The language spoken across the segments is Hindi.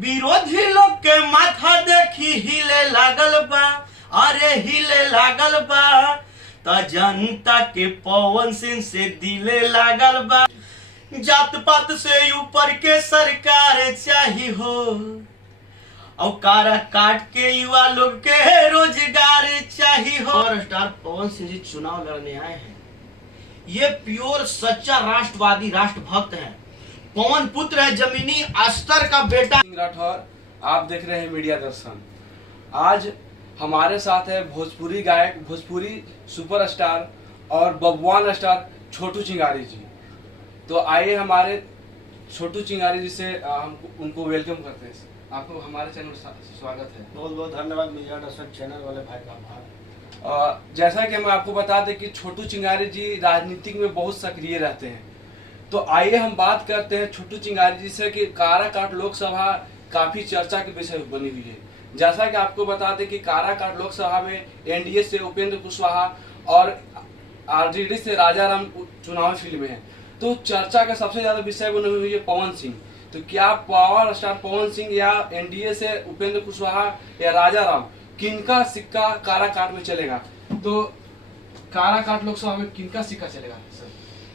विरोधी लोग के माथा देखी हिले लागल बा, अरे हिले लागल बा, त जनता के पवन सिंह से दिले लागल बा। जात पात से ऊपर के सरकार चाहिए हो, और कारा काट के युवा लोग के रोजगार चाहिए हो। स्टार पवन सिंह जी चुनाव लड़ने आए हैं। ये प्योर सच्चा राष्ट्रवादी राष्ट्रभक्त है, पवन पुत्र है, जमीनी अस्तर का बेटा। राठौर, आप देख रहे हैं मीडिया दर्शन। आज हमारे साथ है भोजपुरी गायक, भोजपुरी सुपरस्टार और बबुआन स्टार छोटू चिंगारी जी। तो आइए हमारे छोटू चिंगारी जी से हम उनको वेलकम करते हैं। आपको हमारे चैनल में स्वागत है। बहुत बहुत धन्यवाद मीडिया दर्शन चैनल वाले भाई का आभार। जैसा कि मैं आपको बता दें कि छोटू चिंगारी जी राजनीतिक में बहुत सक्रिय रहते हैं। तो आइए हम बात करते हैं छोटू चिंगारी जी से कि काराकाट लोकसभा काफी चर्चा के विषय बनी हुई है। जैसा कि आपको बता दें कि काराकाट लोकसभा में एनडीए से उपेंद्र कुशवाहा और आरजेडी से राजाराम चुनाव फील्ड में है। तो चर्चा का सबसे ज्यादा विषय बनी हुई है पवन सिंह। तो क्या पावर स्टार पवन सिंह या एनडीए से उपेंद्र कुशवाहा या राजाराम, किनका सिक्का काराकाट में चलेगा? तो काराकाट लोकसभा में किनका सिक्का चलेगा सर?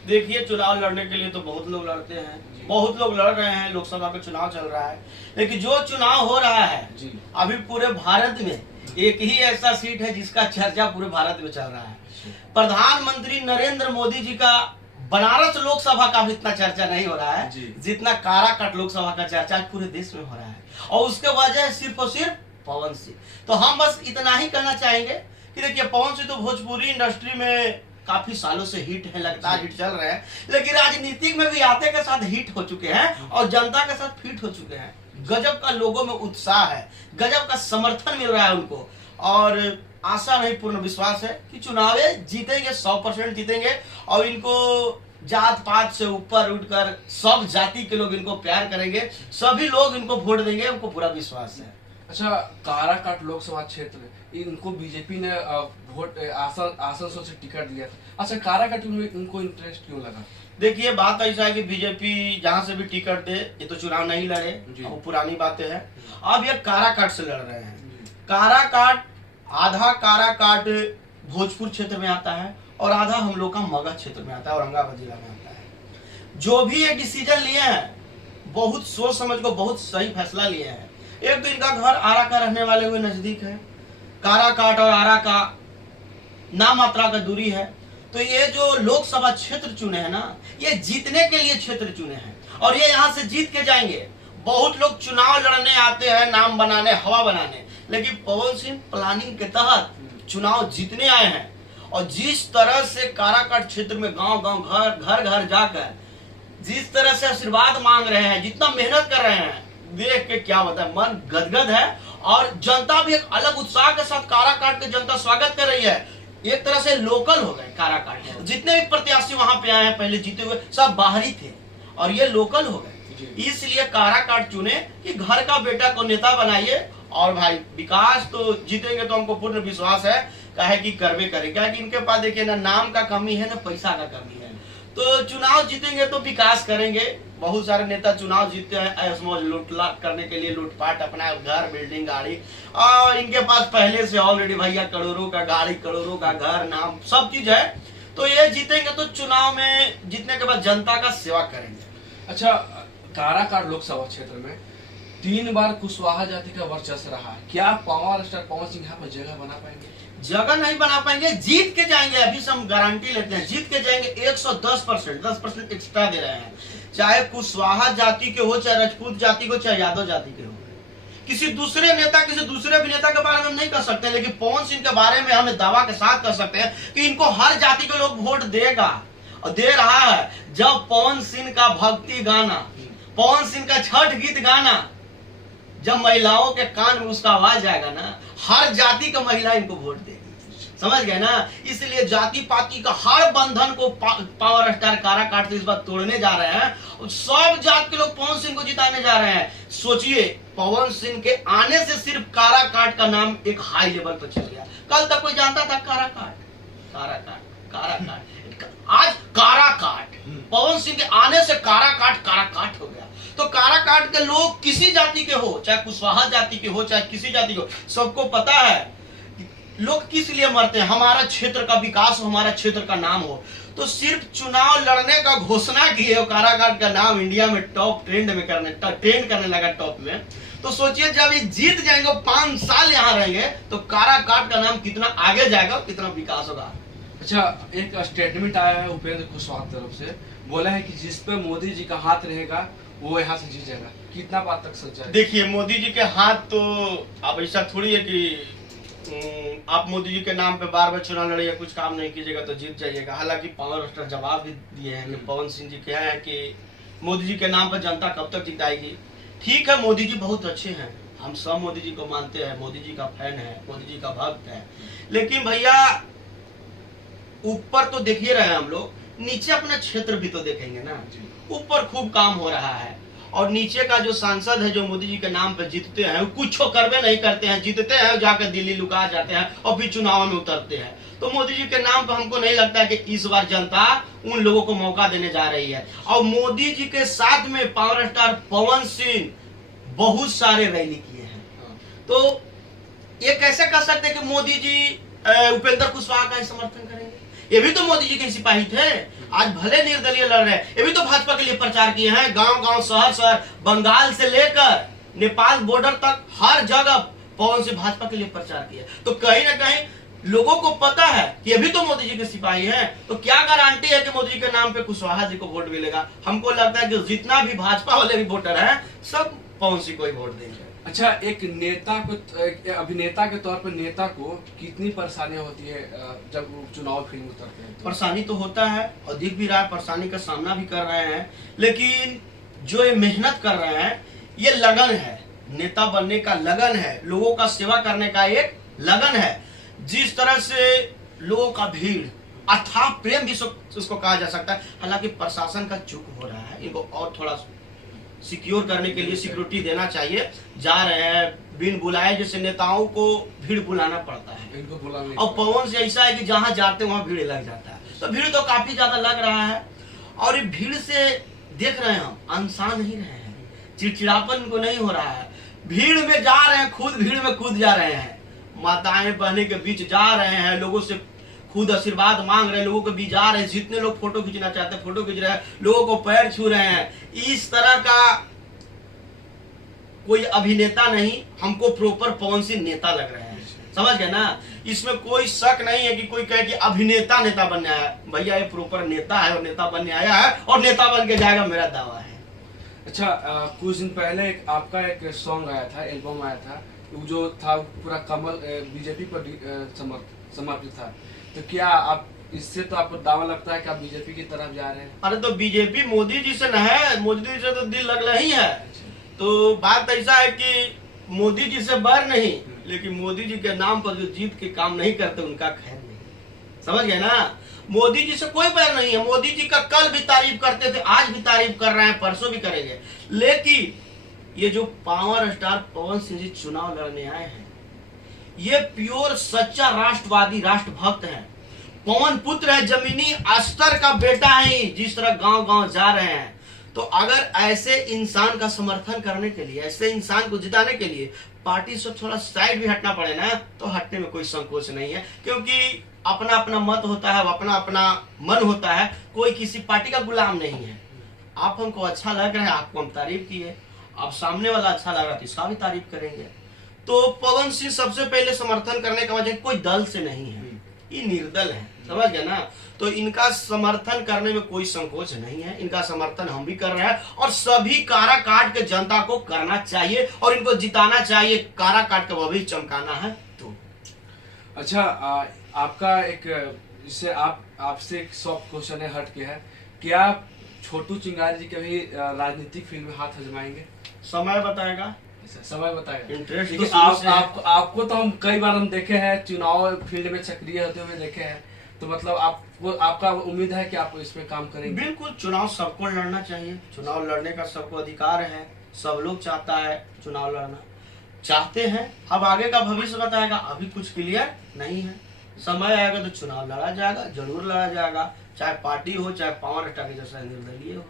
देखिए, चुनाव लड़ने के लिए तो बहुत लोग लड़ते हैं, बहुत लोग लड़ रहे हैं, लोकसभा का चुनाव चल रहा है। लेकिन जो चुनाव हो रहा है अभी पूरे भारत में एक ही ऐसा सीट है जिसका चर्चा पूरे भारत में चल रहा है। प्रधानमंत्री नरेंद्र मोदी जी का बनारस लोकसभा का भी इतना चर्चा नहीं हो रहा है जितना काराकाट लोकसभा का चर्चा पूरे देश में हो रहा है, और उसके वजह सिर्फ और सिर्फ पवन सिंह। तो हम बस इतना ही कहना चाहेंगे कि देखिए, पवन सिंह तो भोजपुरी इंडस्ट्री में काफी सालों से हिट है, लगातार हिट चल रहे हैं, लेकिन राजनीतिक में भी आते के साथ हिट हो चुके हैं और जनता के साथ फिट हो चुके हैं। गजब का लोगों में उत्साह है, गजब का समर्थन मिल रहा है उनको, और आशा नहीं पूर्ण विश्वास है कि चुनाव जीतेंगे, 100% जीतेंगे। और इनको जात पात से ऊपर उठकर सब जाति के लोग इनको प्यार करेंगे, सभी लोग इनको वोट देंगे, उनको पूरा विश्वास है। अच्छा, काराकाट लोकसभा क्षेत्र इनको बीजेपी ने वोट आसनसोल से टिकट दिया था। अच्छा, काराकाट में उनको इंटरेस्ट क्यों लगा? देखिए, बात ऐसा है कि बीजेपी जहां से भी टिकट दे, ये तो चुनाव नहीं लड़े, वो पुरानी बातें हैं। अब ये काराकाट से लड़ रहे हैं। काराकाट, आधा काराकाट भोजपुर क्षेत्र में आता है और आधा हम लोग का मगध क्षेत्र में आता है, औरंगाबाद जिला में आता है। जो भी ये डिसीजन लिए हैं, बहुत सोच समझ को बहुत सही फैसला लिए हैं। एक तो इनका घर आरा का रहने वाले हुए नजदीक है, काराकाट और आरा का नाम मात्रा का दूरी है। तो ये जो लोकसभा क्षेत्र चुने हैं ना, ये जीतने के लिए क्षेत्र चुने हैं और ये यहाँ से जीत के जाएंगे। बहुत लोग चुनाव लड़ने आते हैं नाम बनाने, हवा बनाने, लेकिन पवन सिंह प्लानिंग के तहत चुनाव जीतने आए हैं। और जिस तरह से काराकाट क्षेत्र में गांव गांव घर घर जाकर जिस तरह से आशीर्वाद मांग रहे हैं, जितना मेहनत कर रहे हैं, देख के क्या बताए, मन गदगद है। और जनता भी एक अलग उत्साह के साथ काराकाट की जनता स्वागत कर रही है। एक तरह से लोकल हो गए काराकाट। जितने भी प्रत्याशी वहां पे आए हैं पहले जीते हुए, सब बाहरी थे और ये लोकल हो गए। इसलिए काराकाट चुने कि घर का बेटा को नेता बनाइए। और भाई, विकास तो जीतेंगे तो हमको पूर्ण विश्वास है, काहे कि करवे करेगा कि इनके पास देखिए ना नाम का कमी है ना पैसा का कमी है। तो चुनाव जीतेंगे तो विकास करेंगे। बहुत सारे नेता चुनाव जीतते हैं ऐश मौज लूटलाट करने के लिए, लूटपाट, अपना घर, बिल्डिंग, गाड़ी, और इनके पास पहले से ऑलरेडी भैया करोड़ों का गाड़ी, करोड़ों का घर, नाम, सब चीज है। तो ये जीतेंगे तो चुनाव में जीतने के बाद जनता का सेवा करेंगे। अच्छा, काराकाट लोकसभा क्षेत्र में 3 बार कुशवाहा जाति का वर्चस्व रहा है। क्या पावर स्टार पवन सिंह यहाँ पर जगह बना पाएंगे? जगह नहीं बना पाएंगे, जीत के जाएंगे। अभी से हम गारंटी लेते हैं, जीत के जाएंगे। 110%, 10% एक्स्ट्रा दे रहे हैं। चाहे कुशवाहा जाति के हो, चाहे राजपूत जाति को, चाहे यादव जाति के हो। किसी दूसरे नेता, किसी दूसरे अभिनेता के बारे में हम नहीं कर सकते, लेकिन पवन सिंह के बारे में हमें दावा के साथ कर सकते हैं कि इनको हर जाति के लोग वोट देगा और दे रहा है। जब पवन सिंह का भक्ति गाना, पवन सिंह का छठ गीत गाना जब महिलाओं के कान में उसका आवाज जाएगा ना, हर जाति का महिला इनको वोट देगी। समझ गए ना? इसलिए जाति पाति का हर बंधन को पावर स्टार काराकाट से इस बार तोड़ने जा रहे हैं। सब जात के लोग पवन सिंह को जिताने जा रहे हैं। सोचिए, पवन सिंह के आने से सिर्फ काराकाट का नाम एक हाई लेवल पर चल गया। कल तक कोई जानता था काराकाट, काराकाट, काराकाट, आज काराकाट। पवन सिंह के आने से काराकाट हो गया। तो काराकाट के लोग किसी जाति के हो, चाहे कुशवाहा जाति के हो, चाहे किसी जाति के हो, सबको पता है लोग किस लिए मरते हैं, हमारा क्षेत्र का विकास हो, हमारा क्षेत्र का नाम हो। तो सिर्फ चुनाव लड़ने का घोषणा की है, काराकाट का नाम इंडिया में टॉप ट्रेंड करने लगा टॉप में। तो सोचिए जब ये जीत जाएंगे, 5 साल यहाँ रहेंगे, तो काराकाट का नाम कितना आगे जाएगा, कितना विकास होगा। अच्छा, एक स्टेटमेंट आया है उपेंद्र कुशवाहा की तरफ से, बोला है कि जिस पे मोदी जी का हाथ रहेगा वो यहाँ से जीत जाएगा। कितना बात तक सच है? देखिए मोदी जी के हाथ तो अब ऐसा थोड़ी है कि आप मोदी जी के नाम पे बार बार चुनाव लड़िएगा, कुछ काम नहीं कीजिएगा तो जीत जाइएगा। हालांकि पावर स्टार जवाब भी दिए हैं कि पवन सिंह जी क्या है कि मोदी जी के नाम पर जनता कब तक जिताएगी। ठीक है, मोदी जी बहुत अच्छे हैं, हम सब मोदी जी को मानते हैं, मोदी जी का फैन है, मोदी जी का भक्त है, लेकिन भैया ऊपर तो देख ही रहे हैं हम लोग, नीचे अपना क्षेत्र भी तो देखेंगे ना। ऊपर खूब काम हो रहा है और नीचे का जो सांसद है जो मोदी जी के नाम पे जीतते हैं वो कुछ करवे नहीं करते हैं, जीतते हैं जाकर दिल्ली लुका जाते हैं और फिर चुनाव में उतरते हैं। तो मोदी जी के नाम पे हमको नहीं लगता है कि इस बार जनता उन लोगों को मौका देने जा रही है। और मोदी जी के साथ में पावर स्टार पवन सिंह बहुत सारे रैली किए हैं। तो ये कैसे कर सकते कि मोदी जी उपेंद्र कुशवाहा का समर्थन करेंगे? ये भी तो मोदी जी के सिपाही थे, आज भले निर्दलीय लड़ रहे हैं, ये भी तो भाजपा के लिए प्रचार किए हैं। गांव गांव शहर शहर बंगाल से लेकर नेपाल बॉर्डर तक हर जगह पवन से भाजपा के लिए प्रचार किया। तो कहीं ना कहीं लोगों को पता है कि ये भी तो मोदी जी के सिपाही हैं। तो क्या गारंटी है कि मोदी जी के नाम पे कुशवाहा जी को वोट मिलेगा? हमको लगता है कि जितना भी भाजपा वाले भी वोटर हैं सब पवन सिंह को ही वोट देंगे। अच्छा, एक नेता को, एक अभिनेता के तौर पर नेता को कितनी परेशानियां होती है जब वो चुनाव फील्ड में उतरते हैं? परेशानी तो होता है और दिख भी रहा है, परेशानी का सामना भी कर रहे हैं, लेकिन जो ये मेहनत कर रहे हैं ये लगन है, नेता बनने का लगन है, लोगों का सेवा करने का एक लगन है। जिस तरह से लोगों का भीड़, अथाह प्रेम भी उसको कहा जा सकता है। हालांकि प्रशासन का चूक हो रहा है, इनको और थोड़ा सिक्योर करने के लिए सिक्योरिटी देना चाहिए। जा रहे हैं बिन बुलाए, जैसे नेताओं को भीड़ बुलाना पड़ता है, इनको बुलाने। और पवन से ऐसा है कि जहां जाते वहां भीड़ लग जाता है। तो भीड़ तो काफी ज्यादा लग रहा है और ये भीड़ से देख रहे हैं हम अनसान नहीं रहे हैं, चिड़चिड़ापन को नहीं हो रहा है। भीड़ में जा रहे हैं, खुद भीड़ में कूद जा रहे हैं, माताएं बहने के बीच जा रहे हैं, लोगों से खुद आशीर्वाद मांग रहे हैं, लोगों के बीच जा रहे हैं, जितने लोग फोटो खींचना चाहते हैं फोटो खींच रहे हैं, लोगों को पैर छू रहे हैं। इस तरह का कोई अभिनेता नहीं, हमको प्रॉपर पवन सिंह नेता लग रहे हैं, समझ गए ना। इसमें कोई शक नहीं है कि कोई कहे कि अभिनेता नेता बनने आया। भैया ये प्रॉपर नेता है और नेता बनने आया है और नेता बन के जाएगा, मेरा दावा है। अच्छा, कुछ दिन पहले आपका एक सॉन्ग आया था, एल्बम आया था, जो था पूरा कमल बीजेपी पर समर्पित था। तो क्या आप इससे, तो आपको दावा लगता है कि आप बीजेपी की तरफ जा रहे हैं? अरे तो बीजेपी मोदी जी से न है, मोदी जी से तो दिल लग रही है। तो बात ऐसा है कि मोदी जी से बैर नहीं, लेकिन मोदी जी के नाम पर जो जीत के काम नहीं करते उनका खैर नहीं, समझ गए ना। मोदी जी से कोई बैर नहीं है, मोदी जी का कल भी तारीफ करते थे, आज भी तारीफ कर रहे हैं, परसों भी करेंगे। लेकिन ये जो पावर स्टार पवन सिंह जी चुनाव लड़ने आए हैं, ये प्योर सच्चा राष्ट्रवादी राष्ट्रभक्त है, पवन पुत्र है, जमीनी स्तर का बेटा है। जिस तरह गांव गांव जा रहे हैं, तो अगर ऐसे इंसान का समर्थन करने के लिए, ऐसे इंसान को जिताने के लिए पार्टी से थोड़ा साइड भी हटना पड़े ना, तो हटने में कोई संकोच नहीं है, क्योंकि अपना अपना मत होता है, अपना अपना मन होता है, कोई किसी पार्टी का गुलाम नहीं है। आप हमको अच्छा लग रहा है, आपको हम तारीफ किए, आप सामने वाला अच्छा लग रहा है तो इसका भी तारीफ करेंगे। तो पवन सिंह सबसे पहले समर्थन करने का वजह कोई दल से नहीं है, ये निर्दल है, समझ गए ना। तो इनका समर्थन करने में कोई संकोच नहीं है, इनका समर्थन हम भी कर रहे हैं और सभी काराकाट के जनता को करना चाहिए और इनको जिताना चाहिए। काराकाट का भविष्य चमकाना है तो। अच्छा, आपका एक, इससे आपसे एक सॉफ्ट क्वेश्चन है, हट के है, क्या छोटू चिंगारी जी कभी राजनीतिक फील्ड में हाथ आजमाएंगे? समय बताएगा, समय बताएगा। इंटरेस्ट तो आपको तो हम कई बार हम देखे हैं, चुनाव फील्ड में सक्रिय होते हुए देखे हैं, तो मतलब आपका उम्मीद है कि आप इसमें काम करेंगे? बिल्कुल, चुनाव सबको लड़ना चाहिए, चुनाव लड़ने का सबको अधिकार है, सब लोग चाहता है चुनाव लड़ना, चाहते हैं। अब आगे का भविष्य बताएगा, अभी कुछ क्लियर नहीं है, समय आएगा तो चुनाव लड़ा जाएगा, जरूर लड़ा जाएगा। चाहे पार्टी हो चाहे पावर स्टार जैसा निर्दलीय हो,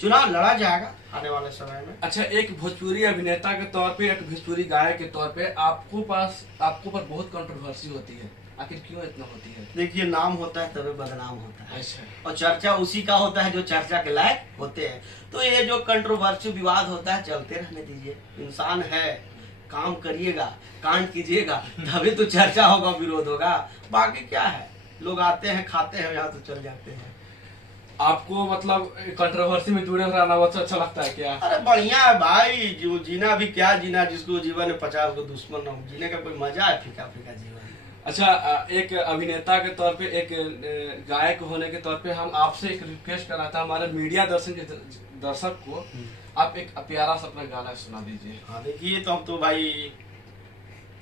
चुनाव लड़ा जाएगा आने वाले समय में। अच्छा, एक भोजपुरी अभिनेता के तौर पे, एक भोजपुरी गायक के तौर पे आपको पर बहुत कंट्रोवर्सी होती है, आखिर क्यों इतना होती है? देखिए, नाम होता है तभी बदनाम होता है। अच्छा। और चर्चा उसी का होता है जो चर्चा के लायक होते हैं। तो ये जो कंट्रोवर्सी विवाद होता है चलते रहने दीजिए, इंसान है, काम करिएगा, कांड कीजिएगा, तभी तो चर्चा होगा, विरोध होगा। बाकी क्या है, लोग आते हैं, खाते हैं, यहाँ तो चल जाते हैं। आपको मतलब कंट्रोवर्सी में जुड़े रहना बहुत अच्छा लगता है क्या? अरे बढ़िया है भाई, जो जीना भी क्या जीना, जिसको जीवन में 50 को दुश्मन हो, जीने का कोई मजा है, फीका फीका जीवन। अच्छा, एक अभिनेता के तौर पे, एक गायक होने के तौर पे हम आपसे एक रिक्वेस्ट कर रहा था, हमारे मीडिया दर्शक को आप एक प्यारा सा अपना गाना सुना दीजिए। हाँ देखिए, तो हम तो भाई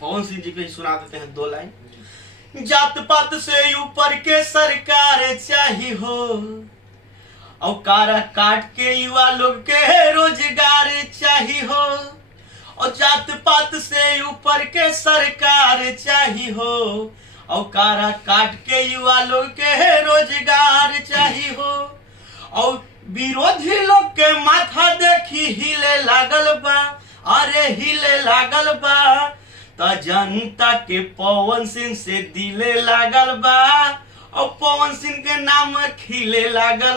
पवन सिंह जी पे ही सुना देते हैं 2 लाइन। जात पात से ऊपर के सरकार चाहिए हो, और कारा काट के युवा लोग के रोजगार चाहिए हो, और जात पात से ऊपर के सरकार चाहिए हो, और कारा काट के युवा लोग के रोजगार चाहिए हो, और विरोधी लोग के माथा देखी हिले लागल बा, अरे हिले लागल बा, त जनता के पवन सिंह से दिले लागल बा, और पवन सिंह के नाम खिले लागल